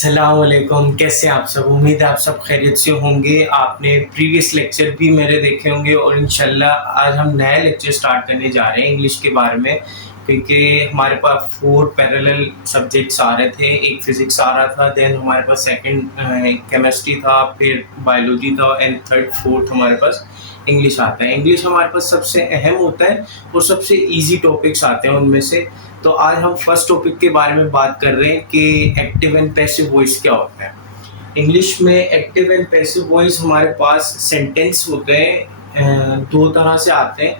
सलामकुम, कैसे आप सब? उम्मीद है आप सब खैरियत से होंगे। आपने प्रीवियस लेक्चर भी मेरे देखे होंगे और इंशाल्लाह आज हम नया लेक्चर स्टार्ट करने जा रहे हैं इंग्लिश के बारे में, क्योंकि हमारे पास 4 पैरेलल सब्जेक्ट्स आ रहे थे। एक फिज़िक्स आ रहा था, देन हमारे पास सेकंड केमिस्ट्री था, फिर बायोलॉजी था एंड थर्ड फोर्थ हमारे पास इंग्लिश आता है। इंग्लिश हमारे पास सबसे अहम होता है और सबसे ईजी टॉपिक्स आते हैं उनमें से। तो आज हम फर्स्ट टॉपिक के बारे में बात कर रहे हैं कि एक्टिव एंड पैसिव वॉइस क्या होता है। इंग्लिश में एक्टिव एंड पैसिव वॉइस हमारे पास सेंटेंस होते हैं, दो तरह से आते हैं।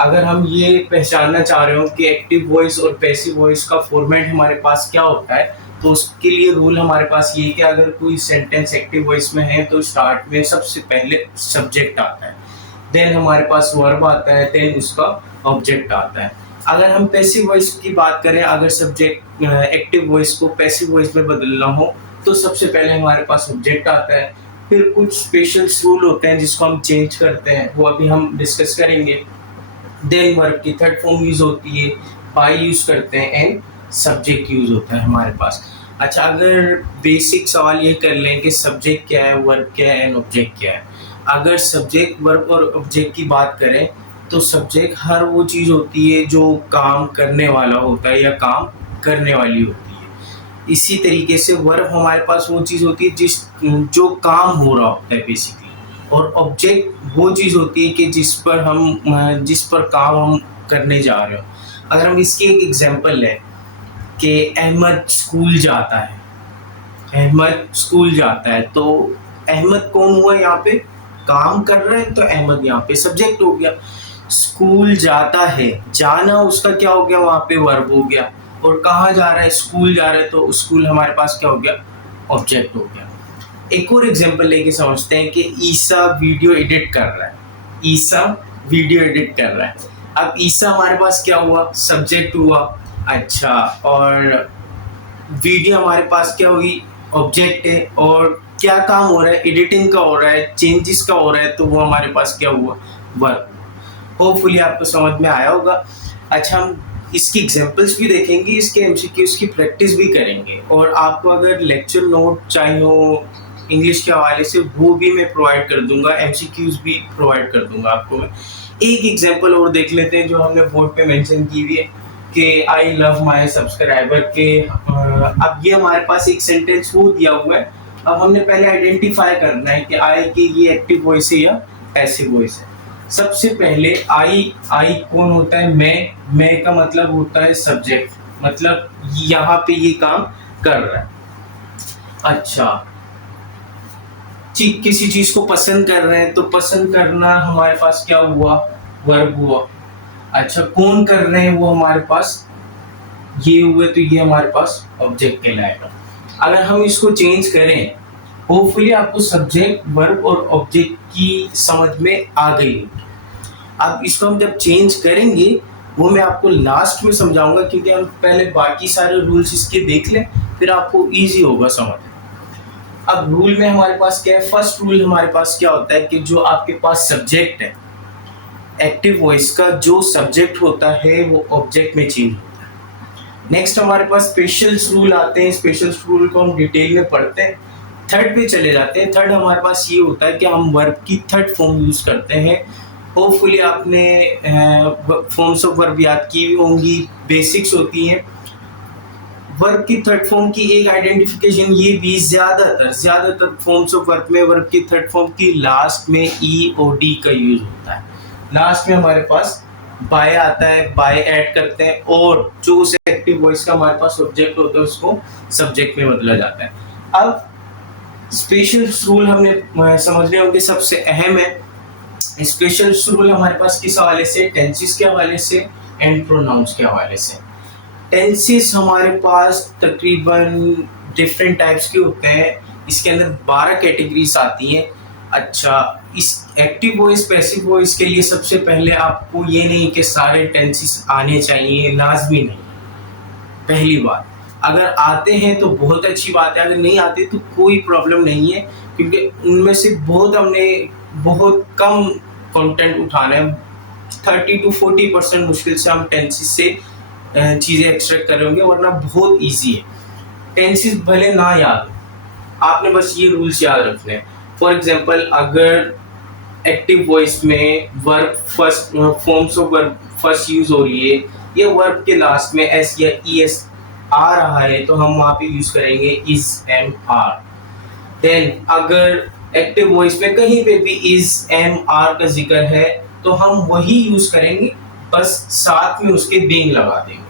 अगर हम ये पहचानना चाह रहे हो कि एक्टिव वॉइस और पैसिव वॉइस का फॉर्मेट हमारे पास क्या होता है, तो उसके लिए रूल हमारे पास ये कि अगर कोई सेंटेंस एक्टिव वॉइस में है तो स्टार्ट में सबसे पहले सब्जेक्ट आता है, देन हमारे पास वर्ब आता है, देन उसका ऑब्जेक्ट आता है। अगर हम पैसिव वॉइस की बात करें, अगर सब्जेक्ट एक्टिव वॉइस को पैसिव वॉइस में बदलना हो तो सबसे पहले हमारे पास ऑब्जेक्ट आता है। फिर कुछ स्पेशल रूल होते हैं जिसको हम चेंज करते हैं, वो अभी हम डिस्कस करेंगे। देन वर्ब की थर्ड फॉर्म यूज होती है, बाय यूज करते हैं एंड सब्जेक्ट यूज होता है हमारे पास। अच्छा, अगर बेसिक सवाल ये कर लें कि सब्जेक्ट क्या है, वर्ब क्या है एंड ऑब्जेक्ट क्या है। अगर सब्जेक्ट, वर्ब और ऑब्जेक्ट की बात करें तो सब्जेक्ट हर वो चीज़ होती है जो काम करने वाला होता है या काम करने वाली होती है। इसी तरीके से वर्ब हमारे पास वो चीज़ होती है जो काम हो रहा होता है बेसिकली, और ऑब्जेक्ट वो चीज़ होती है कि जिस पर काम हम करने जा रहे हो। अगर हम इसकी एक एग्जांपल लें कि अहमद स्कूल जाता है, अहमद स्कूल जाता है, तो अहमद कौन हुआ यहाँ पे? काम कर रहा है, तो अहमद यहाँ पे सब्जेक्ट हो गया। स्कूल जाता है, जाना उसका क्या हो गया? वहाँ पे वर्ब हो गया। और कहाँ जा रहा है? स्कूल जा रहा है, तो स्कूल हमारे पास क्या हो गया? ऑब्जेक्ट हो गया। एक और एग्जांपल लेके समझते हैं कि ईसा वीडियो एडिट कर रहा है। ईसा वीडियो एडिट कर रहा है। अब ईसा हमारे पास क्या हुआ? सब्जेक्ट हुआ। अच्छा, और वीडियो हमारे पास क्या हुई? ऑब्जेक्ट है। और क्या काम हो रहा है? एडिटिंग का हो रहा है, चेंजेस का हो रहा है, तो वो हमारे पास क्या हुआ? वर्ब। होपफुली आपको समझ में आया होगा। अच्छा, हम इसकी एग्जांपल्स भी देखेंगे, इसके एमसीक्यूज की प्रैक्टिस भी करेंगे, और आपको अगर लेक्चर नोट चाहिए हो इंग्लिश के हवाले से वो भी मैं प्रोवाइड कर दूंगा, एमसीक्यूज भी प्रोवाइड कर दूंगा आपको मैं। एक एग्जांपल और देख लेते हैं जो हमने बोर्ड पे मेंशन की हुई है कि आई लव माय सब्सक्राइबर के। अब ये हमारे पास एक सेंटेंस वो दिया हुआ है। अब हमने पहले आइडेंटिफाई करना है कि आई की ये एक्टिव वॉइस है या पैसिव वॉइस है। सबसे पहले आई कौन होता है? मैं का मतलब होता है सब्जेक्ट, मतलब यहाँ पे ये काम कर रहा है। अच्छा, किसी चीज को पसंद कर रहे हैं, तो पसंद करना हमारे पास क्या हुआ? वर्ब हुआ। अच्छा, कौन कर रहे हैं? वो हमारे पास ये हुए, तो ये हमारे पास ऑब्जेक्ट कहलाएगा। अगर हम इसको चेंज करें, होपफुली आपको सब्जेक्ट, वर्ब और ऑब्जेक्ट की समझ में आ गई। अब इसको हम जब चेंज करेंगे वो मैं आपको लास्ट में समझाऊंगा, क्योंकि हम पहले बाकी सारे रूल्स इसके देख लें, फिर आपको इजी होगा समझ। अब रूल में हमारे पास क्या है? फर्स्ट रूल हमारे पास क्या होता है कि जो आपके पास सब्जेक्ट है, एक्टिव वॉइस का जो सब्जेक्ट होता है वो ऑब्जेक्ट में चेंज होता है। नेक्स्ट हमारे पास स्पेशल रूल आते हैं, स्पेशल रूल को हम डिटेल में पढ़ते हैं। थर्ड पे चले जाते हैं। थर्ड हमारे पास ये होता है कि हम वर्ब की थर्ड फॉर्म यूज करते हैं। होपफुली आपने फॉर्म्स ऑफ वर्ब याद की होंगी, बेसिक्स होती हैं। वर्ब की थर्ड फॉर्म की एक आइडेंटिफिकेशन ये भी, ज्यादातर फॉर्म्स ऑफ वर्ब में वर्ब की थर्ड फॉर्म की लास्ट में ई ओ डी का यूज होता है। लास्ट में हमारे पास बाय आता है, बाय ऐड करते हैं, और जो उस एक्टिव वॉइस का हमारे पास ऑब्जेक्ट होता है उसको सब्जेक्ट में बदला जाता है। अब स्पेशल रूल हमने समझने होंगे, सबसे अहम है स्पेशल रूल हमारे पास किस हवाले से? टेंसेस के हवाले से एंड प्रोनाउंस के हवाले से। टेंसेस हमारे पास तकरीबन डिफरेंट टाइप्स के होते हैं, इसके अंदर 12 कैटेगरीज आती हैं। अच्छा, इस एक्टिव वॉइस पैसिव वॉइस के लिए सबसे पहले आपको ये नहीं कि सारे टेंसेस आने चाहिए, लाजमी नहीं। पहली बात, अगर आते हैं तो बहुत अच्छी बात है, अगर नहीं आते तो कोई प्रॉब्लम नहीं है, क्योंकि उनमें से हमने बहुत कम कंटेंट उठाना है। 30 to 40% मुश्किल से हम टेंसेस से चीज़ें एक्सट्रैक्ट करेंगे, वरना बहुत इजी है। टेंसेस भले ना याद हो, आपने बस ये रूल्स याद रखने हैं। फॉर एग्जांपल अगर एक्टिव वॉइस में verb first forms of verb first use हो रही है, ये वर्ब के लास्ट में एस या ई एस आ रहा है, तो हम वहां पे यूज करेंगे इज एम आर। देन अगर एक्टिव वॉइस में कहीं पे भी इज एम आर का जिक्र है, तो हम वही यूज करेंगे, बस साथ में उसके बीइंग लगा देंगे।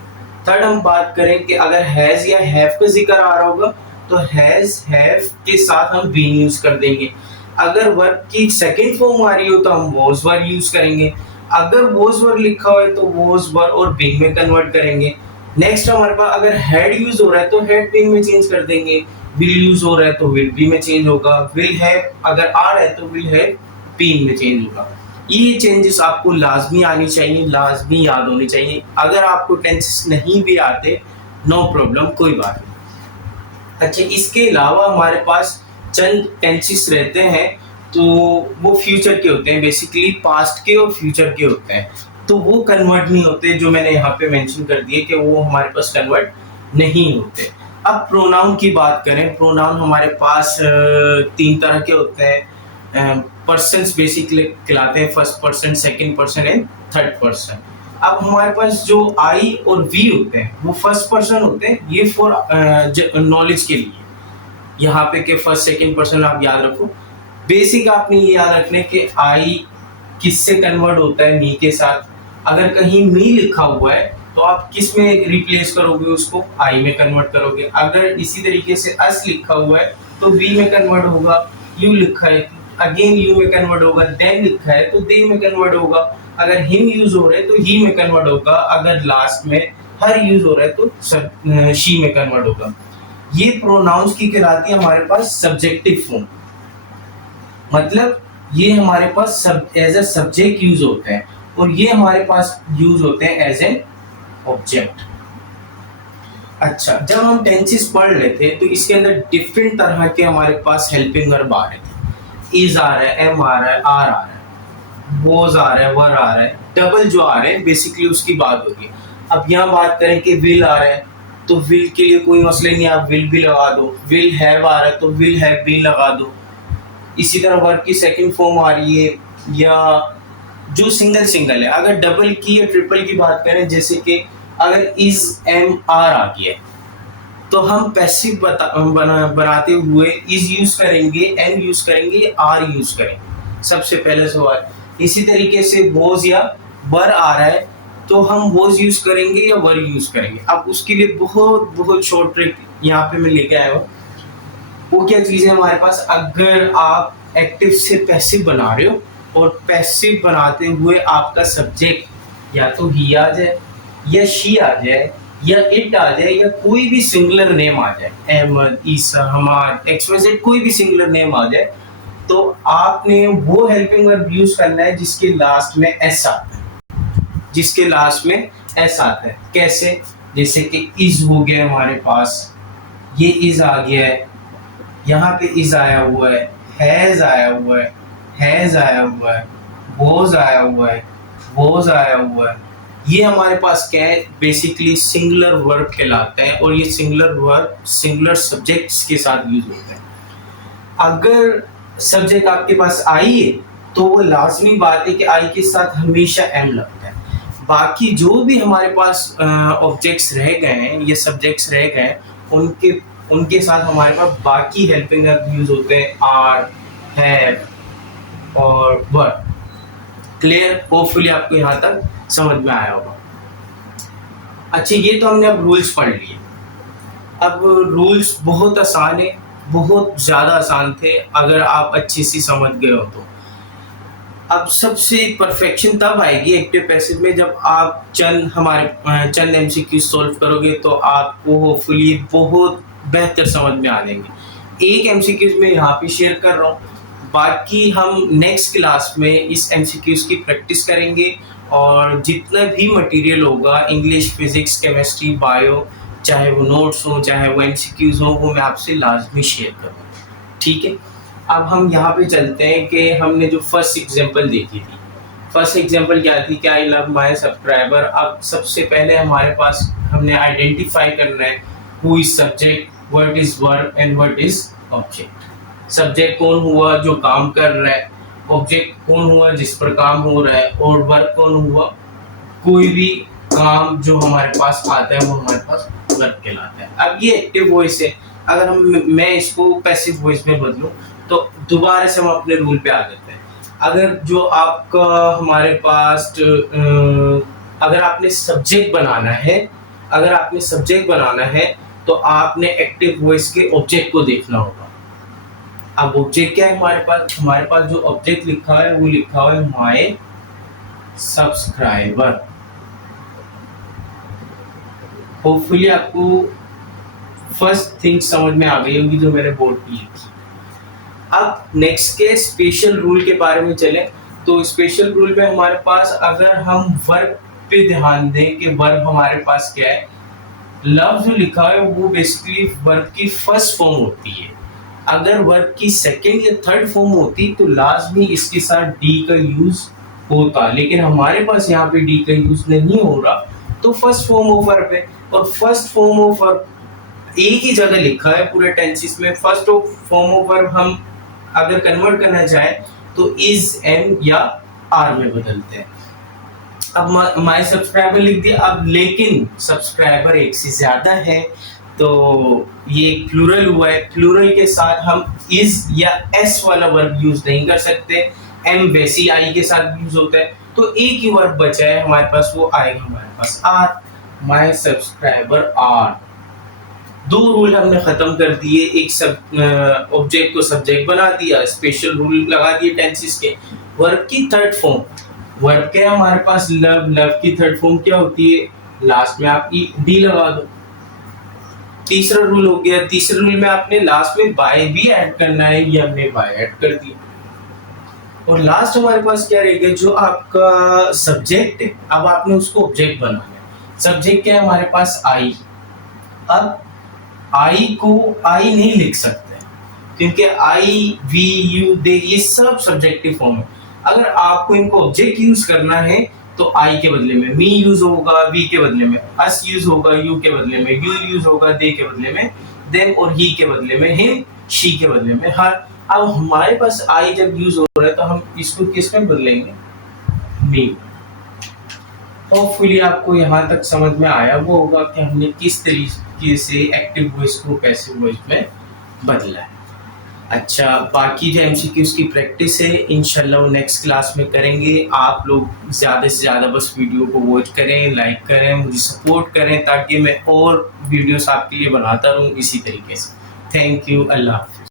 थर्ड हम बात करें कि अगर हैज या हैव का जिक्र आ रहा होगा, तो हैज हैव के साथ हम बीइंग यूज कर देंगे। अगर वर्ब की सेकंड फॉर्म आ रही हो, तो हम वॉज वर यूज करेंगे। अगर वॉज वर लिखा हुआ है, तो वॉज वर और बीइंग में कन्वर्ट करेंगे। नेक्स्ट हमारे पास अगर हैड यूज हो रहा है, तो हैड बीइंग में चेंज कर देंगे। विल यूज हो रहा है, तो विल बी में चेंज होगा। विल हैव अगर आ रहा है, तो विल हैव बीइंग में चेंज होगा। ये चेंजेस आपको लाजमी आनी चाहिए, लाजमी याद होनी चाहिए। अगर आपको टेंसेस नहीं भी आते, नो प्रॉब्लम, कोई बात नहीं। अच्छा, इसके अलावा हमारे पास चंद टेंसेस रहते हैं, तो वो फ्यूचर के होते हैं, बेसिकली पास्ट के और फ्यूचर के होते हैं, तो वो कन्वर्ट नहीं होते, जो मैंने यहाँ पे मेंशन कर दिए कि वो हमारे पास कन्वर्ट नहीं होते। अब प्रोनाउन की बात करें, प्रोनाउन हमारे पास तीन तरह के होते हैं। पर्सन्स बेसिकली कहलाते हैं, first person, second person and third person. अब हमारे पास जो आई और वी होते हैं, वो फर्स्ट पर्सन होते हैं, ये फॉर नॉलेज के लिए। यहाँ पे के फर्स्ट सेकंड पर्सन आप याद रखो। बेसिक आपने ये याद रखना है कि आई किससे कन्वर्ट होता है, मी के साथ। अगर कहीं मी लिखा हुआ है, तो आप किस में रिप्लेस करोगे उसको, आई में कन्वर्ट करोगे। अगर इसी तरीके से अस लिखा हुआ है, तो वी में कन्वर्ट होगा। यू लिखा है, अगेन यू में कन्वर्ट होगा। देन लिखा है, तो दे में कन्वर्ट होगा। अगर हिम यूज हो रहा है, तो ही में कन्वर्ट होगा। अगर लास्ट में हर यूज हो रहा है, तो शी में कन्वर्ट होगा। ये प्रोनाउंस की कहलाती है हमारे पास सब्जेक्टिव फॉर्म, मतलब ये हमारे पास एज अ सब्जेक्ट यूज होते हैं, और ये हमारे पास यूज होते हैं एज एन ऑब्जेक्ट। अच्छा, जब हम टेंसेस पढ़ रहे थे, तो इसके अंदर डिफरेंट तरह के हमारे पास हेल्पिंग वर्ब आ रहे थे। इज आ रहा है, एम आ रहा है, आर आ रहा है, वॉज आ रहा है, वर आ रहा है। डबल जो आ रहे हैं, बेसिकली उसकी बात होगी। अब यहाँ बात करें कि विल आ रहा है, तो विल के लिए कोई मसला नहीं, आप विल भी लगा दो। विल हैव आ रहा है, तो विल हैव भी लगा दो। इसी तरह वर्ब की सेकंड फॉर्म आ रही है, या जो सिंगल सिंगल है। अगर डबल की या ट्रिपल की बात करें, जैसे कि अगर इज एम आर आ गया, तो हम पैसिव बनाते हुए इज यूज करेंगे, एम यूज करेंगे या आर यूज करेंगे, सबसे पहले सवाल। इसी तरीके से वॉज या वर आ रहा है, तो हम वॉज यूज करेंगे या वर यूज करेंगे। अब उसके लिए बहुत बहुत शॉर्ट ट्रिक यहाँ पे मैं लेके आया हूँ। वो क्या चीज़ है हमारे पास, अगर आप एक्टिव से पैसिव बना रहे हो, और पैसिव बनाते हुए आपका सब्जेक्ट या तो ही आ जाए, या शी आ जाए, या इट आ जाए, या कोई भी सिंगुलर नेम आ जाए, अहमद, ईसा, हमाद, एक्सवाइजेड, कोई भी सिंगुलर नेम आ जाए, तो आपने वो हेल्पिंग वर्ब यूज करना है जिसके लास्ट में एस आता है, जिसके लास्ट में एस आता है। कैसे? जैसे कि इज हो गया हमारे पास, ये इज आ गया है, यहाँ पे इज आया हुआ है, हैज आया हुआ है, हैज आया हुआ है, वॉज आया हुआ है, वॉज आया हुआ है। ये हमारे पास क्या है, बेसिकली सिंगुलर वर्ब कहलाते हैं, और ये सिंगुलर वर्ब सिंगुलर सब्जेक्ट्स के साथ यूज होते हैं। अगर सब्जेक्ट आपके पास आई है, तो वो लाजमी बात है कि आई के साथ हमेशा एम लगता है। बाकी जो भी हमारे पास ऑब्जेक्ट्स रह गए हैं, ये सब्जेक्ट्स रह गए हैं, उनके साथ हमारे पास बाकी हेल्पिंग वर्ब यूज होते हैं, आर, हैव और वर। क्लियर? होपफुली आपको यहाँ तक समझ में आया होगा। अच्छा, ये तो हमने अब रूल्स पढ़ लिए। अब रूल्स बहुत आसान है, बहुत ज़्यादा आसान थे अगर आप अच्छी सी समझ गए हो तो। अब सबसे परफेक्शन तब आएगी एक्टिव पैसिव में, जब आप चंद एमसीक्यू सॉल्व करोगे, तो आपको होपफुली बहुत बेहतर समझ में आ जाएंगे। एक एमसीक्यूज में यहाँ पे शेयर कर रहा हूँ, बाकी हम नेक्स्ट क्लास में इस एमसीक्यूज की प्रैक्टिस करेंगे, और जितना भी मटेरियल होगा, इंग्लिश, फिजिक्स, केमिस्ट्री, बायो, चाहे वो नोट्स हो, चाहे वो एमसीक्यूज हो, वो मैं आपसे लाजमी शेयर करूँगा। ठीक है? अब हम यहाँ पे चलते हैं कि हमने जो फर्स्ट एग्जांपल देखी थी। फर्स्ट एग्जांपल क्या थी कि आई लव माय सब्सक्राइबर। अब सबसे पहले हमारे पास हमने आइडेंटिफाई करना है who is subject, what is verb and what is object. Subject कौन हुआ जो काम कर रहा है, ऑब्जेक्ट कौन हुआ जिस पर काम हो रहा है, और वर्ब कौन हुआ कोई भी काम जो हमारे पास आता है वो हमारे पास वर्ब कहलाता है। अब ये एक्टिव वॉइस है, अगर मैं इसको पैसिव वॉइस में बदलूं तो दोबारा से हम अपने रूल पे आ जाते हैं। अगर जो आपका हमारे पास अगर आपने सब्जेक्ट बनाना है, तो आपने एक्टिव वॉइस के ऑब्जेक्ट को देखना होगा। अब ऑब्जेक्ट क्या है हमारे पास जो ऑब्जेक्ट लिखा है वो लिखा हुआ है माय सब्सक्राइबर। होपफुली आपको फर्स्ट थिंग समझ में आ गई होगी जो मैंने बोर्ड पे लिखी। अब नेक्स्ट के स्पेशल रूल के बारे में चले तो स्पेशल रूल में हमारे पास अगर हम वर्ब पे ध्यान दें कि वर्ब हमारे पास क्या है, लफ्ज जो लिखा है वो बेसिकली वर्ब की फर्स्ट फॉर्म होती है। अगर वर्ब की सेकंड या थर्ड फॉर्म होती तो लाजमी इसके साथ डी का यूज होता, लेकिन हमारे पास यहाँ पे डी का यूज नहीं हो रहा, तो फर्स्ट फॉर्म ऑफ वर्ब है। और फर्स्ट फॉर्म ऑफ वर्ब एक ही जगह लिखा है पूरे टेंसेस में। फर्स्ट फॉर्म ऑफ वर्ब हम अगर कन्वर्ट करना चाहे तो इज, एम या आर में बदलते हैं। अब माय सब्सक्राइबर लिख दिया, अब लेकिन सब्सक्राइबर एक से ज्यादा है तो ये प्लूरल हुआ है। प्लूरल के साथ हम इज या एस वाला वर्ब यूज नहीं कर सकते, एम वैसी आई के साथ यूज होता है, तो एक ही वर्ब बचा है हमारे पास, वो आएगा हमारे पास आर। माय सब्सक्राइबर आर। दो रूल हमने खत्म कर दिए, एक ऑब्जेक्ट को सब्जेक्ट बना दिया, स्पेशल रूल लगा दिए टेंसेस के। वर्ब की थर्ड फॉर्म, वर्ब के हमारे पास लव की थर्ड फॉर्म क्या होती है, लास्ट में आप डी लगा दो। तीसरा रूल हो गया, तीसरे रूल में आपने लास्ट में बाय भी ऐड करना है, ये हमने बाय ऐड कर दिया। और लास्ट हमारे पास क्या रहेगा, जो आपका सब्जेक्ट है अब आपने उसको ऑब्जेक्ट बनाना है। सब्जेक्ट क्या है हमारे पास आई। अब आई को आई नहीं लिख सकते क्योंकि आई, वी, यू, दे ये सब सब्जेक्टिव फॉर्म है। अगर आपको इनको ऑब्जेक्ट यूज करना है तो आई के बदले में मी यूज होगा, वी के बदले में अस यूज होगा, यू के बदले में यू यूज होगा, दे के बदले में देम, और ही के बदले में हिम, शी के बदले में हर। अब हमारे पास आई जब यूज हो रहा है तो हम इसको किस में बदलेंगे, मी। होपफुली आपको यहाँ तक समझ में आया वो होगा कि हमने किस तरीके से एक्टिव वॉइस को पैसिव वॉइस में बदला है। अच्छा, बाकी जो एमसीक्यूज की प्रैक्टिस है इंशाल्लाह वो नेक्स्ट क्लास में करेंगे। आप लोग ज़्यादा से ज़्यादा बस वीडियो को वॉच करें, लाइक करें, मुझे सपोर्ट करें ताकि मैं और वीडियोस आपके लिए बनाता रहूँ इसी तरीके से। थैंक यू, अल्लाह हाफ़िज़।